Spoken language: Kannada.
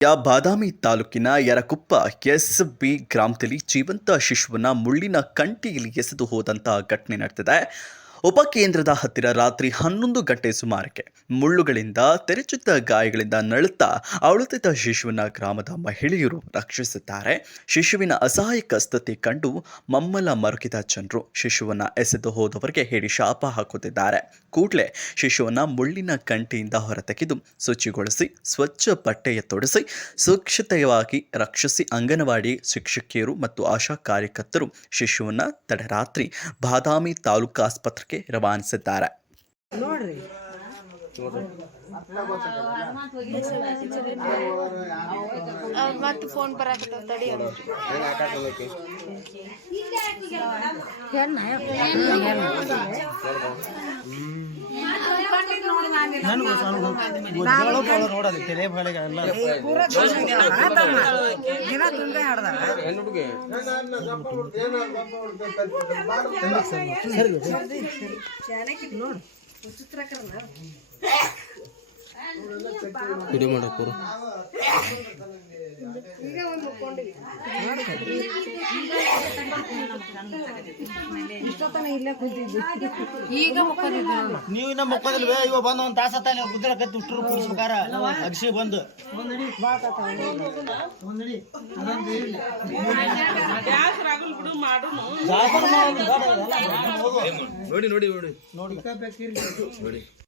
ಬಾದಾಮಿ ತಾಲೂಕಿನ ಯರಗುಪ್ಪ ಎಸ್.ಬಿ ಗ್ರಾಮದಲ್ಲಿ ಜೀವಂತ ಶಿಶುವನ್ನ ಮುಳ್ಳಿನ ಕಂಟಿಯಲ್ಲಿ ಎಸೆದು ಹೋದಂತಹ ಘಟನೆ ನಡೆದಿದೆ. ಉಪಕೇಂದ್ರದ ಹತ್ತಿರ ರಾತ್ರಿ 11 ಗಂಟೆ ಸುಮಾರಿಗೆ ಮುಳ್ಳುಗಳಿಂದ ತೆರೆಚಿದ್ದ ಗಾಯಗಳಿಂದ ನಳುತ್ತಾ ಅಳುತ್ತಿದ್ದ ಶಿಶುವನ್ನ ಗ್ರಾಮದ ಮಹಿಳೆಯರು ರಕ್ಷಿಸಿದ್ದಾರೆ. ಶಿಶುವಿನ ಅಸಹಾಯಕ ಸ್ಥಿತಿ ಕಂಡು ಮಮ್ಮಲ ಮರುಗಿದ ಜನರು ಶಿಶುವನ್ನ ಎಸೆದು ಹೋದವರಿಗೆ ಹೇಳಿ ಶಾಪ ಹಾಕುತ್ತಿದ್ದಾರೆ. ಕೂಡಲೇ ಶಿಶುವನ್ನ ಮುಳ್ಳಿನ ಕಂಟಿಯಿಂದ ಹೊರತೆಗೆದು ಶುಚಿಗೊಳಿಸಿ ಸ್ವಚ್ಛ ಬಟ್ಟೆಯ ತೊಡಿಸಿ ಸುರಕ್ಷಿತವಾಗಿ ರಕ್ಷಿಸಿ ಅಂಗನವಾಡಿ ಶಿಕ್ಷಕಿಯರು ಮತ್ತು ಆಶಾ ಕಾರ್ಯಕರ್ತರು ಶಿಶುವನ್ನ ತಡರಾತ್ರಿ ಬಾದಾಮಿ ತಾಲೂಕು ಆಸ್ಪತ್ರೆಗೆ ರವಾನಿಸಿದ್ದಾರೆ. ವಿಡಿಯೋ ಮಾಡಕ್ಕೆ ನೀವು ನಮ್ಮ ಮುಖದಲ್ಲಿ ಇವ ಬಂದು ಒಂದು ತಾಸ ಗುದ್ದಲಕತ್ತಿ ಉಟ್ರು ಕುಡಿಸ್ಬೇಕಾರ ಅಗಸಿ ಬಂದು ನೋಡಿ ನೋಡಿ ನೋಡಿ ನೋಡಿ